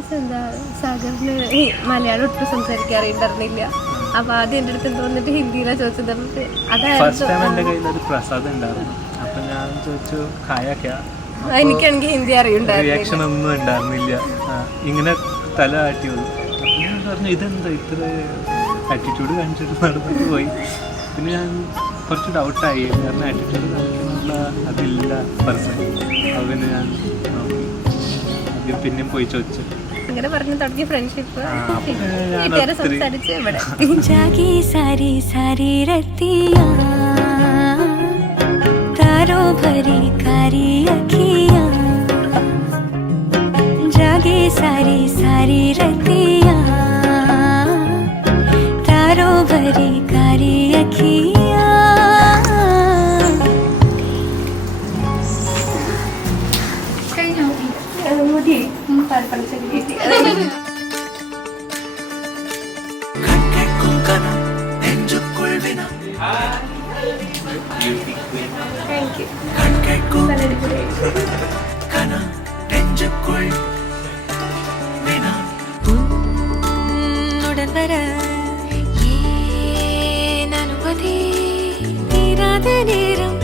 ചോദിച്ചാൽ എന്താ സാഗറിന് മലയാളം ഒട്ടും സംസാരിക്കാൻ അറിയണ്ടറിഞ്ഞില്ല. അപ്പൊ ആദ്യം എൻ്റെ അടുത്ത് തോന്നിട്ട് ഹിന്ദിയിലാണ് ചോദിച്ചത്. എനിക്കാണെങ്കിൽ ഹിന്ദി റിയാക്ഷൻ ഒന്നും ഉണ്ടായിരുന്നില്ല. ഇങ്ങനെ തല ആട്ടിയുള്ളൂ. അപ്പം ഞാൻ പറഞ്ഞു ഇതെന്താ ഇത്ര ആറ്റിറ്റ്യൂഡ് കാണിച്ചിട്ട് നടന്നിട്ട് പോയി. പിന്നെ ഞാൻ കുറച്ച് ഡൗട്ടായി, കാരണം ആറ്റിറ്റ്യൂഡ് കാണിക്കാനുള്ള അതില്ല പേഴ്സൺ. അതിന് ഞാൻ നോക്കി ആദ്യം പിന്നെയും പോയി ചോദിച്ചു. അങ്ങനെ പറഞ്ഞു തുടങ്ങി ഫ്രണ്ട്ഷിപ്പ്. സംസാരിച്ച് ഇവിടെ तारों भरी कारी अखियाँ जागे सारी सारी रतियाँ तारों भरी कारी अखियाँ मुझे पर चली Thank you. உடன் வர ஏன் அனுமதி தீராத நேரம்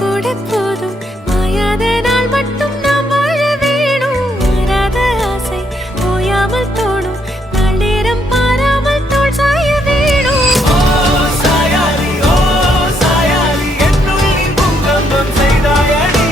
கூட போதும் மாயாத நாள் மட்டும் நாம் வாழ வேணும் மாறாத ஆசை ஓயாமல் தோணும் நாள் நேரம் பாராமல் தோல் சாய வேணும் என்னுள் நீ பூங்கம்பம் செய்தாயடி.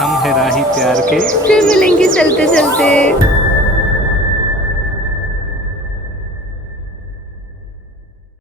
हम है राही प्यार के फिर मिलेंगे चलते चलते।